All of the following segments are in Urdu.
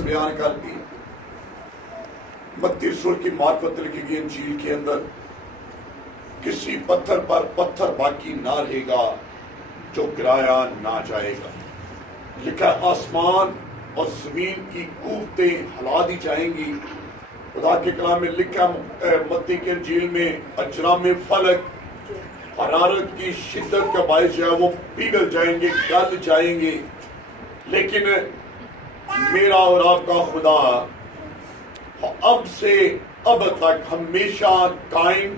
بیان کرتی ہے متی رسول کی معرفت لکھی گئی انجیل کے اندر کسی پتھر پر پتھر باقی نہ رہے گا جو گرایا نہ جائے گا. لکھا آسمان اور زمین کی قوتیں ہلا دی جائیں گی. خدا کے کلام میں لکھا متی کی انجیل میں اجرام فلک حرارت کی شدت کا باعث جو ہے وہ پگھل جائیں گے، گل جائیں گے. لیکن میرا اور آپ کا خدا اب سے اب تک ہمیشہ قائم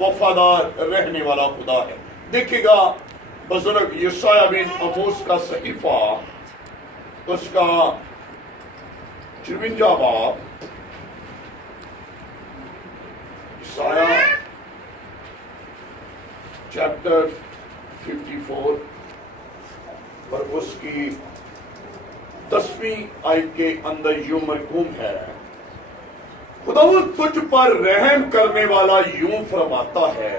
وفادار رہنے والا خدا ہے. دیکھے گا بزرگ یسایہ بن آموس کا صحیفہ اس کا 54 باب، یسایہ چیپٹر 54 اور اس کی 10ویں آیت کے اندر یوں مرقوم ہے، خداوند تجھ پر رحم کرنے والا یوں فرماتا ہے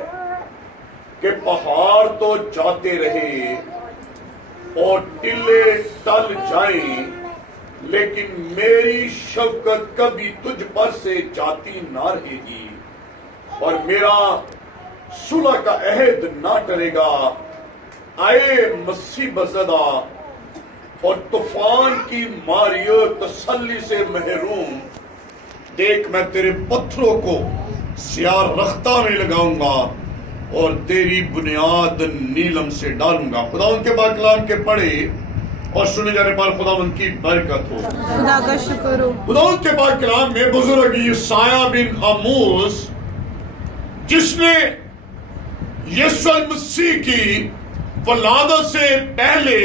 کہ پہاڑ تو جاتے رہے اور ٹلے ٹل جائیں، لیکن میری شفقت کبھی تجھ پر سے جاتی نہ رہے گی اور میرا صلح کا عہد نہ ٹلے گا. آئے مصیبت زدہ اور طوفان کی ماریو تسلی سے محروم، دیکھ میں تیرے پتھروں کو سیاہ رختہ میں لگاؤں گا اور تیری بنیاد نیلم سے ڈالوں گا. خدا ان کے پاک کلام کے پڑھے اور سنے جانے پر خدا ان کی برکت ہو. خدا کا شکر ہو. خدا ان کے پاک کلام میں بزرگ یسایہ بن آموس جس نے یسوع مسیح کی ولادت سے پہلے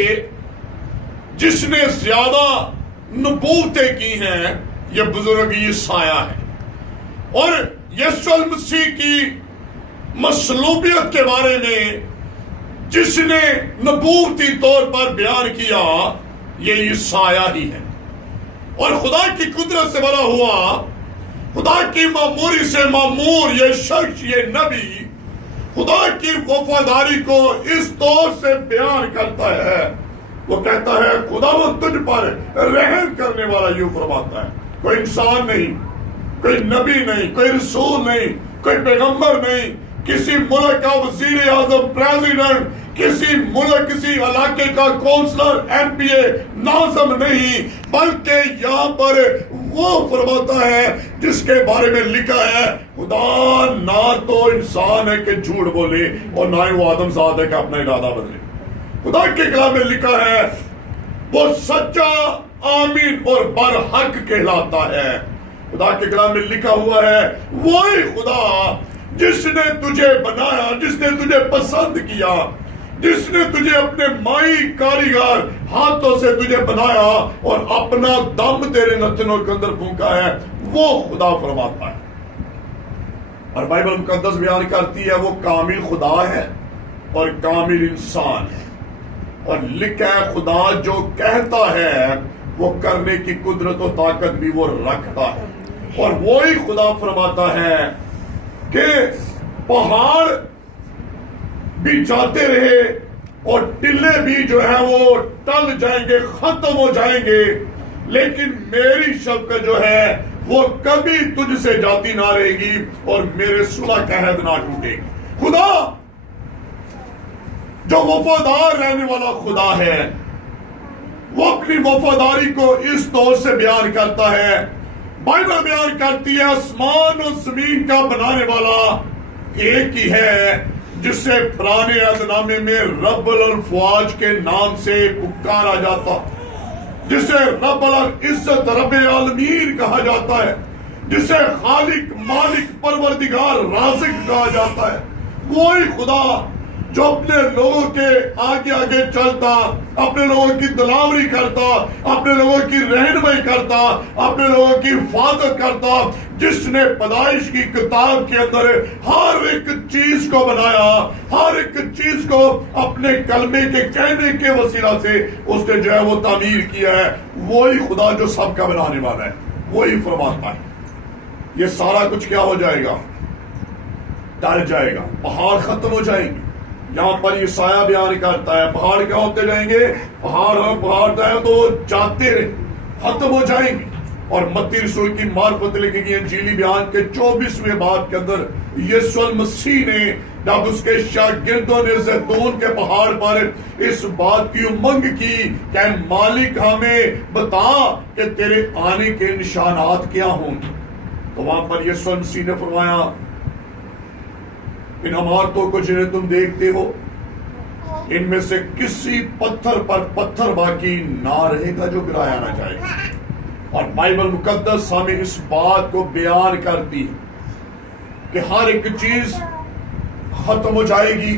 جس نے زیادہ نبوتیں کی ہیں، یہ بزرگ یسایہ ہے. اور یسوع مسیح کی مصلوبیت کے بارے میں جس نے نبوتی طور پر بیان کیا، یہ یسایہ ہی ہے. اور خدا کی قدرت سے بنا ہوا، خدا کی معموری سے معمور یہ شخص، یہ نبی خدا کی وفاداری کو اس طور سے بیان کرتا ہے. وہ کہتا ہے خداوند تجھ پر رحم کرنے والا یوں فرماتا ہے. کوئی انسان نہیں، کوئی نبی نہیں، کوئی رسول نہیں، کوئی پیغمبر نہیں، کسی ملک کا وزیر اعظم، پریزیڈنٹ، کسی ملک کسی علاقے کا کونسلر، ایم پی اے، ناظم نہیں، بلکہ یہاں پر وہ فرماتا ہے جس کے بارے میں لکھا ہے خدا نہ تو انسان ہے کہ جھوٹ بولے اور نہ ہی وہ آدم زاد ہے کہ اپنا ارادہ بدلے. خدا کے کلام میں لکھا ہے وہ سچا، آمین اور برحق کہلاتا ہے. خدا کے کلام میں لکھا ہوا ہے وہی خدا جس نے تجھے بنایا، جس نے تجھے پسند کیا، جس نے تجھے اپنے مائی کاریگر ہاتھوں سے تجھے بنایا اور اپنا دم تیرے نتنوں کے اندر پھونکا ہے، وہ خدا فرماتا ہے. اور بائبل مقدس بیان کرتی ہے وہ کامل خدا ہے اور کامل انسان ہے. اور لکھا ہے خدا جو کہتا ہے وہ کرنے کی قدرت و طاقت بھی وہ رکھتا ہے. اور وہی خدا فرماتا ہے کہ پہاڑ بھی جاتے رہے اور ٹلے بھی جو ہے وہ ٹل جائیں گے، ختم ہو جائیں گے، لیکن میری شفقت جو ہے وہ کبھی تجھ سے جاتی نہ رہے گی اور میرے صلح کا عہد نہ ٹوٹے گی. خدا جو وفادار رہنے والا خدا ہے وہ اپنی وفاداری کو اس طور سے بیان کرتا ہے. بائبل بیان کرتی ہے آسمان اور زمین کا بنانے والا ایک ہی ہے جسے پرانے عہد نامے میں رب الافواج کے نام سے پکارا جاتا، جسے رب العزت رب العالمین کہا جاتا ہے، جسے خالق مالک پروردگار رازق کہا جاتا ہے. وہی خدا جو اپنے لوگوں کے آگے آگے چلتا، اپنے لوگوں کی دلاوری کرتا، اپنے لوگوں کی رہنمائی کرتا، اپنے لوگوں کی حفاظت کرتا، جس نے پیدائش کی کتاب کے اندر ہر ایک چیز کو بنایا، ہر ایک چیز کو اپنے کلمے کے کہنے کے وسیلہ سے اس نے جو ہے وہ تعمیر کیا ہے. وہی خدا جو سب کا بنانے والا ہے وہی فرماتا ہے یہ سارا کچھ کیا ہو جائے گا، ٹل جائے گا، پہاڑ ختم ہو جائیں گے. یہاں پر یسایہ بیان کرتا ہے پہاڑ کیا ہوتے جائیں گے، پہاڑ جو ہے تو جاتے رہے. ختم ہو جائیں گی. اور متی رسول کی معرفت لکھی گئی انجیلی بیان کے 24ویں باب کے اندر یسوع المسیح نے جب اس کے شاگردوں نے زیتون کے پہاڑ پر اس بات کی امنگ کی کہ اے مالک ہمیں بتا کہ تیرے آنے کے نشانات کیا ہوں، تو وہاں پر یسوع المسیح نے فرمایا ان عمارتوں کو جنہیں تم دیکھتے ہو ان میں سے کسی پتھر پر پتھر باقی نہ رہے گا جو گرایا نہ جائے گا. اور بائبل مقدس ہمیں اس بات کو بیان کرتی ہے کہ ہر ایک چیز ختم ہو جائے گی،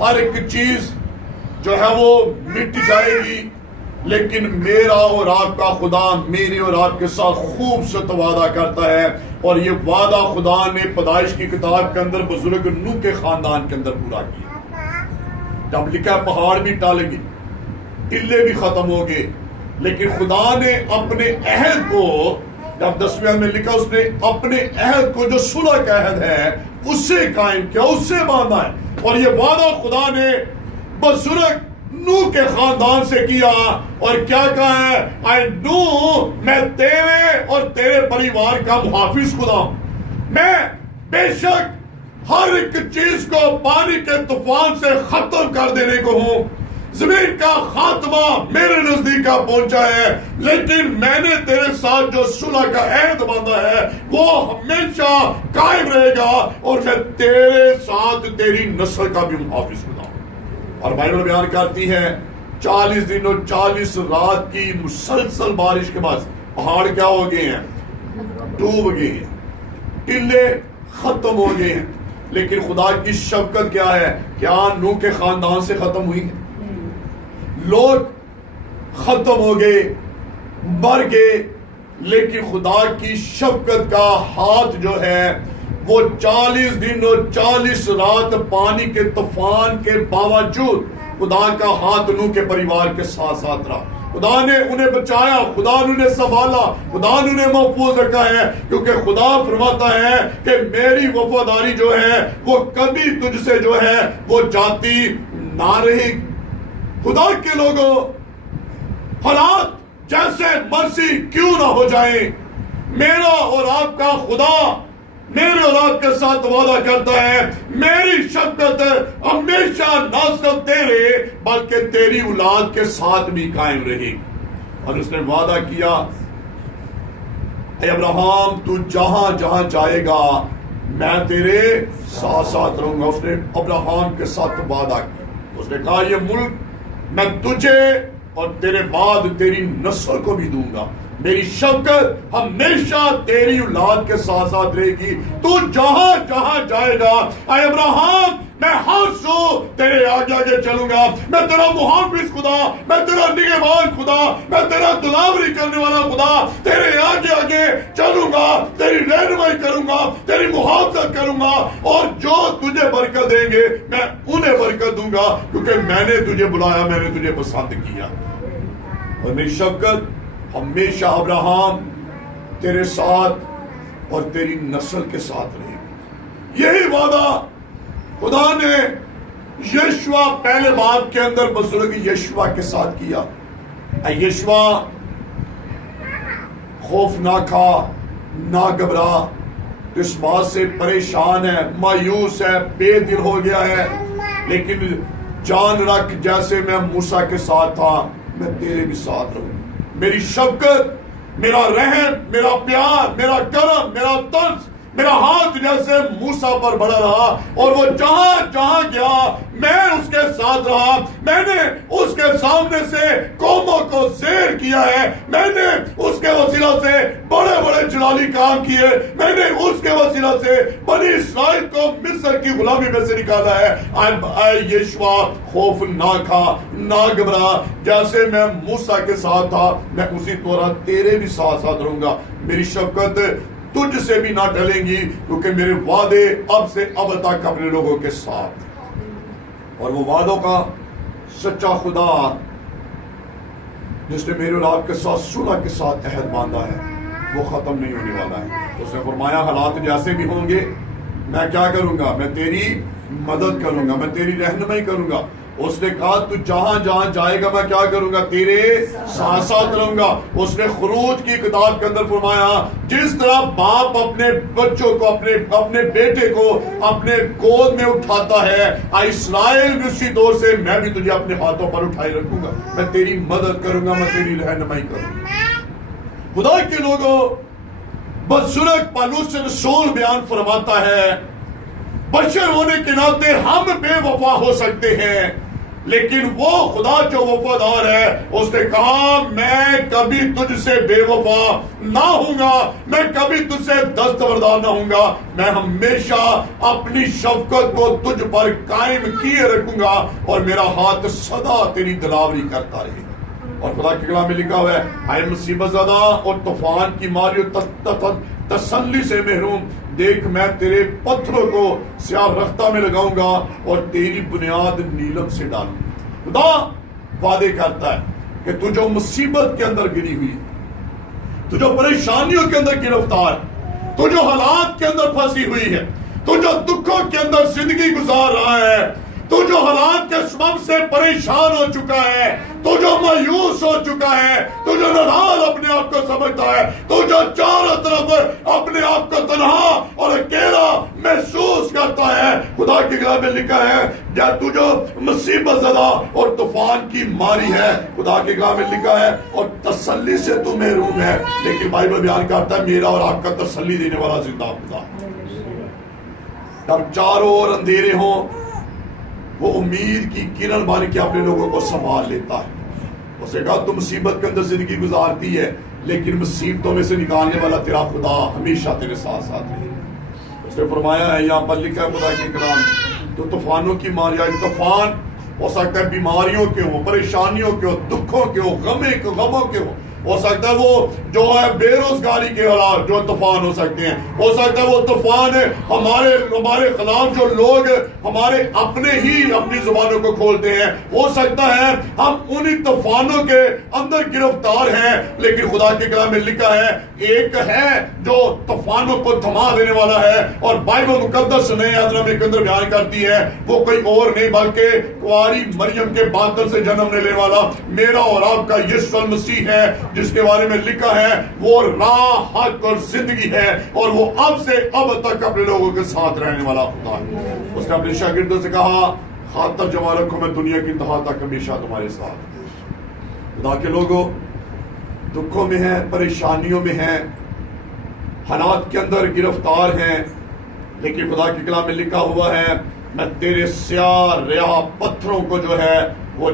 ہر ایک چیز جو ہے وہ مٹ جائے گی، لیکن میرا اور آپ کا خدا میرے اور آپ کے ساتھ خوبصورت وعدہ کرتا ہے. اور یہ وعدہ خدا نے پیدائش کی کتاب کے اندر بزرگ نوح کے خاندان کے اندر پورا کیا. جب لکھا پہاڑ بھی ٹالیں گے، ٹلے بھی ختم ہو گئے، لیکن خدا نے اپنے عہد کو، جب 10ویں میں لکھا اس نے اپنے عہد کو جو صلح کا عہد ہے اسے قائم کیا، اس سے باندھا ہے. اور یہ وعدہ خدا نے بزرگ نوح کے خاندان سے کیا اور کیا کہا ہے، اے نوح میں تیرے اور تیرے پریوار کا محافظ خدا ہوں. میں بے شک ہر ایک چیز کو پانی کے طوفان سے ختم کر دینے کو ہوں. زمین کا خاتمہ میرے نزدیک پہنچا ہے، لیکن میں نے تیرے ساتھ جو صلح کا عہد باندھا ہے وہ ہمیشہ قائم رہے گا، اور میں تیرے ساتھ تیری نسل کا بھی محافظ ہوں. اور بائبل بیان کرتی ہے 40 دن اور 40 رات کی مسلسل بارش کے بعد پہاڑ کیا ہو گئے ہیں، ڈوب گئے ہیں، ٹلے ختم ہو گئے ہیں. لیکن خدا کی شفقت کیا ہے، کیا نوح کے خاندان سے ختم ہوئی ہے؟ لوگ ختم ہو گئے، مر گئے، لیکن خدا کی شفقت کا ہاتھ جو ہے وہ 40 دن اور 40 رات پانی کے طوفان کے باوجود خدا کا ہاتھ نوح کے پریوار کے ساتھ ساتھ رہا. خدا نے انہیں بچایا، خدا نے انہیں سنبھالا، خدا نے انہیں محفوظ رکھا ہے، کیونکہ خدا فرماتا ہے کہ میری وفاداری جو ہے وہ کبھی تجھ سے جو ہے وہ جاتی نہ رہے گی. خدا کے لوگوں، حالات جیسے مرضی کیوں نہ ہو جائیں، میرا اور آپ کا خدا میرے اور آپ کے ساتھ وعدہ کرتا ہے میری شفقت ہمیشہ نہ صرف تیرے بلکہ تیری اولاد کے ساتھ بھی قائم رہے گی. اور اس نے وعدہ کیا، اے ابراہیم تو جہاں جہاں جائے گا میں تیرے ساتھ ساتھ رہوں گا. اس نے ابراہیم کے ساتھ وعدہ کیا، اس نے کہا یہ ملک میں تجھے اور تیرے بعد تیری نسل کو بھی دوں گا، میری شفقت ہمیشہ تیری اولاد کے ساتھ ساتھ رہے گی. تو جہاں جہاں جائے گا اے ابراہیم میں ہر سو تیرے آگے آگے چلوں گا، میں تیرا محافظ خدا، میں تیرا نگہبان خدا، میں تیرا دلاوری کرنے والا خدا، تیرے آگے آگے چلوں گا، تیری رہنمائی کروں گا، تیری محافظت کروں گا، اور جو تجھے برکت دیں گے میں انہیں برکت دوں گا، کیونکہ میں نے تجھے بلایا، میں نے تجھے پسند کیا. اور میری شفقت ہمیشہ ابراہیم تیرے ساتھ اور تیری نسل کے ساتھ رہے گی. یہی وعدہ خدا نے یشوع پہلے باب کے اندر بزرگ یشوع کے ساتھ کیا. اے یشوع خوف نہ کھا، نہ گھبرا، اس بات سے پریشان ہے، مایوس ہے، بے دل ہو گیا ہے، لیکن جان رکھ جیسے میں موسیٰ کے ساتھ تھا میں تیرے بھی ساتھ رہوں. میری شفقت، میرا رحم، میرا پیار، میرا کرم، میرا طرز، میرا ہاتھ جیسے موسیٰ پر بڑھا رہا، اور وہ جہاں جہاں گیا میں اس کے ساتھ رہا. میں نے اس کے سامنے سے قوموں کو زیر کیا ہے، میں نے اس کے وسیلہ سے بڑے بڑے جلالی کام کیے، میں نے اس کے وسیلہ سے بنی اسرائیل کو مصر کی غلامی میں سے نکالا ہے. اے یشوع خوف نہ کھا، نہ گھبرا، جیسے میں موسیٰ کے ساتھ تھا میں اسی طرح تیرے بھی ساتھ ساتھ رہوں گا. میری شفقت تجھ سے بھی نہ ٹلیں گی، کیونکہ میرے وعدے اب سے اب تک اپنے لوگوں کے ساتھ. اور وہ وعدوں کا سچا خدا جس نے میرے اور آپ کے ساتھ صلح کے ساتھ عہد باندھا ہے وہ ختم نہیں ہونے والا ہے. اس نے فرمایا حالات جیسے بھی ہوں گے میں کیا کروں گا، میں تیری مدد کروں گا، میں تیری رہنمائی کروں گا، اس نے کہا تو جہاں جہاں جائے گا میں کیا کروں گا؟ تیرے ساتھ ساتھ رہوں گا۔ اس نے خروج کی کتاب کے اندر فرمایا جس طرح باپ اپنے بچوں کو اپنے بیٹے کو اپنے گود میں اٹھاتا ہے، اسرائیل بھی اسی دور سے میں بھی تجھے اپنے ہاتھوں پر اٹھائے رکھوں گا، میں تیری مدد کروں گا، میں تیری رہنمائی کروں گا۔ خدا کے لوگوں، بزرگ پالوس رسول بیان فرماتا ہے بشر ہونے کے ناطے ہم بے وفا ہو سکتے ہیں، لیکن وہ خدا جو وفادار ہے اس نے کہا میں کبھی تجھ سے بے وفا نہ ہوں گا، میں کبھی تجھ سے دستبردار نہ ہوں گا، میں ہمیشہ اپنی شفقت کو تجھ پر قائم کیے رکھوں گا اور میرا ہاتھ سدا تیری دلاوری کرتا رہے گا۔ اور خدا کے کلام میں لکھا ہوا ہے اے مصیبت زدہ اور طوفان کی ماری تسلی سے محروم، دیکھ میں تیرے پتھروں کو سیاہ رختہ میں لگاؤں گا اور تیری بنیاد نیلم سے ڈالوں گا۔ خدا وعدے کرتا ہے کہ تو جو مصیبت کے اندر گری ہوئی، تو جو پریشانیوں کے اندر گرفتار، تو جو حالات کے اندر پھنسی ہوئی ہے، تو جو دکھوں کے اندر زندگی گزار رہا ہے، تو جو حالات کے سبب سے پریشان ہو چکا ہے، تو جو مایوس ہو چکا ہے، تو جو ناراض اپنے آپ کو سمجھتا ہے، تو جو چاروں طرف اپنے آپ کو تنہا اور اکیلا محسوس کرتا ہے، خدا کی کتاب میں لکھا ہے یا تو جو مصیبت زدہ اور طوفان کی ماری ہے، خدا کی کتاب میں لکھا ہے اور تسلی سے تو محروم ہے، لیکن بائبل بیان کرتا ہے میرا اور آپ کا تسلی دینے والا زندہ خدا۔ جب چاروں اور اندھیرے ہوں وہ امید کی کرن بن کے اپنے لوگوں کو سنبھال لیتا ہے۔ اسے کہا تو مصیبت کے اندر زندگی گزارتی ہے، لیکن مصیبتوں میں سے نکالنے والا تیرا خدا ہمیشہ تیرے ساتھ ساتھ رہے۔ اس نے فرمایا ہے یہاں پر لکھا ہے خدا کے کلام تو طوفانوں کی ماریا، طوفان ہو سکتا ہے بیماریوں کے ہوں، پریشانیوں کے ہوں، دکھوں کے ہوں، غموں کے ہوں، ہو سکتا ہے وہ جو ہے بے روزگاری کے حالات جو طوفان ہو سکتے ہیں، ہو سکتا ہے وہ طوفان ہے ہمارے خلاف جو لوگ ہمارے اپنے ہی اپنی زبانوں کو کھولتے ہیں، ہو سکتا ہے ہم انہی طوفانوں کے اندر گرفتار ہیں، لیکن خدا کے کلام میں لکھا ہے ایک ہے جو طوفانوں کو تھما دینے والا ہے، اور بائبل مقدس نئے عہد نامے کے اندر بیان کرتی ہے وہ کوئی اور نہیں بلکہ کنواری مریم کے باطن سے جنم لینے والا میرا اور آپ کا یسوع المسیح ہے، جس کے بارے میں لکھا ہے وہ راہ، حق اور زندگی ہے، اور وہ اب سے اب تک اپنے لوگوں کے ساتھ رہنے والا خدا ہے۔ اس نے اپنے شاگردوں سے کہا خاطر جمع رکھو میں دنیا کی انتہا تک ہمیشہ تمہارے ساتھ۔ خدا کے لوگوں دکھوں میں ہیں، پریشانیوں میں ہیں، حالات کے اندر گرفتار ہیں، لیکن خدا کے کلام میں لکھا ہوا ہے میں تیرے سیاہ ریا پتھروں کو جو ہے وہ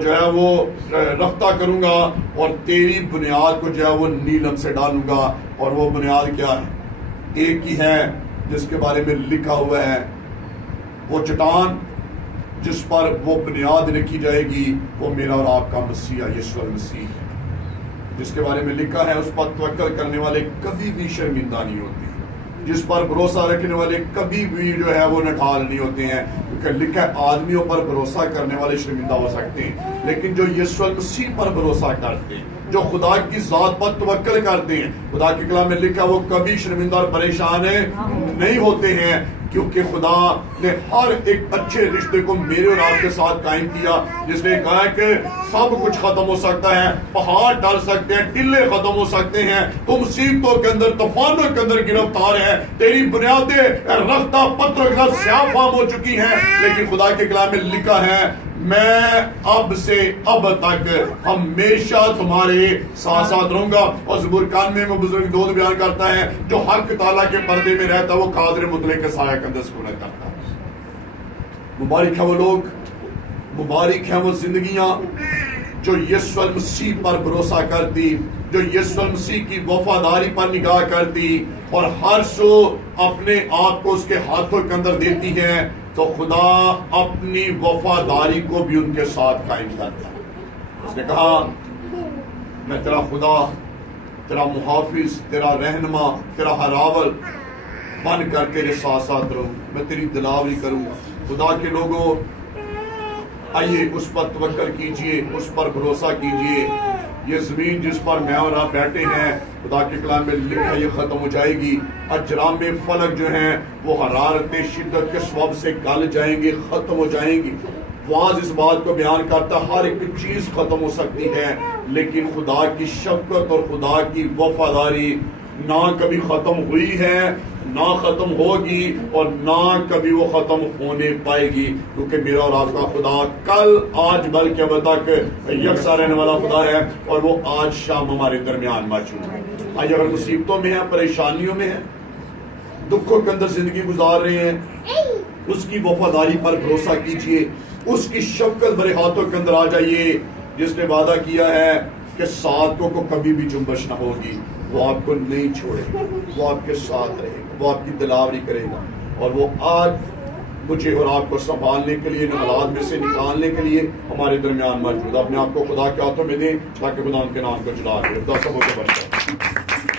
رفتہ کروں گا اور تیری بنیاد کو جو ہے وہ نیلم سے ڈالوں گا۔ اور وہ بنیاد کیا ہے؟ ایک ہی ہے جس کے بارے میں لکھا ہوا ہے وہ چٹان جس پر وہ بنیاد رکھی جائے گی وہ میرا اور آپ کا مسیح یسوع المسیح ہے، جس کے بارے میں لکھا ہے اس پر توکل کرنے والے کبھی بھی شرمندہ نہیں ہوتے، جس پر بھروسہ رکھنے والے کبھی بھی جو ہے وہ نٹھال نہیں ہوتے ہیں، کیونکہ لکھا ہے آدمیوں پر بھروسہ کرنے والے شرمندہ ہو سکتے ہیں، لیکن جو یسوع المسیح پر بھروسہ کرتے ہیں، جو خدا کی ذات پر توکل کرتے ہیں، خدا کے کلام میں لکھا وہ کبھی شرمندہ اور پریشان نہیں ہوتے ہیں، کیونکہ خدا نے ہر ایک اچھے رشتے کو میرے اور آپ کے ساتھ قائم کیا، جس نے کہا کہ سب کچھ ختم ہو سکتا ہے، پہاڑ ڈال سکتے ہیں، ٹلے ختم ہو سکتے ہیں، تو مصیبتوں کے اندر طوفانوں کے اندر گرفتار ہے، تیری بنیادیں رختہ پتھروں کے ساتھ سیاہ فام ہو چکی ہیں، لیکن خدا کے کلام میں لکھا ہے میں اب سے اب تک ہمیشہ تمہارے ساتھ ساتھ رہوں گا۔ اور زبور 91 میں بزرگ دود بیان کرتا ہے جو حق تعالیٰ کے پردے میں رہتا وہ قادر مطلق کے سایہ کے اندر سکونت کرتا ہے۔ مبارک ہے وہ لوگ، مبارک ہیں وہ زندگیاں جو یسوع المسیح پر بھروسہ کرتی، جو یسوع المسیح کی وفاداری پر نگاہ کرتی اور ہر سو اپنے آپ کو اس کے ہاتھوں کے اندر دیتی ہے، تو خدا اپنی وفاداری کو بھی ان کے ساتھ قائم کرتا ہے۔ اس نے کہا میں تیرا خدا، تیرا محافظ، تیرا رہنما، تیرا ہراول بن کر تیرے ساتھ ساتھ رہوں، میں تیری دلاوری کروں گا۔ خدا کے لوگوں آئیے اس پر توکل کیجئے، اس پر بھروسہ کیجئے۔ یہ زمین جس پر میں اور آپ بیٹھے ہیں خدا کے کلام میں لکھا یہ ختم ہو جائے گی، اجرام فلک جو ہیں وہ حرارت شدت کے سبب سے گل جائیں گے، ختم ہو جائیں گی، واز اس بات کو بیان کرتا ہے ہر ایک چیز ختم ہو سکتی ہے لیکن خدا کی شفقت اور خدا کی وفاداری نہ کبھی ختم ہوئی ہے نہ ختم ہوگی اور نہ کبھی وہ ختم ہونے پائے گی، کیونکہ میرا اور آپ کا خدا کل آج بلکہ اب تک یکساں رہنے والا خدا ہے اور وہ آج شام ہمارے درمیان موجود ہے۔ آج اگر مصیبتوں میں ہیں، پریشانیوں میں ہیں، دکھوں کے اندر زندگی گزار رہے ہیں، اس کی وفاداری پر بھروسہ کیجئے، اس کی شفقت بھرے ہاتھوں کے اندر آ جائیے، جس نے وعدہ کیا ہے کہ ساتوں کو کبھی بھی جنبش نہ ہوگی، وہ آپ کو نہیں چھوڑے گا، وہ آپ کے ساتھ رہے گا، وہ آپ کی دلاوری کرے گا، اور وہ آج مجھے اور آپ کو سنبھالنے کے لیے، حالات میں سے نکالنے کے لیے ہمارے درمیان موجود۔ اپنے آپ کو خدا کے ہاتھوں میں دیں تاکہ خدا ان کے نام کو جلا دے۔ خدا سب کو بچائے۔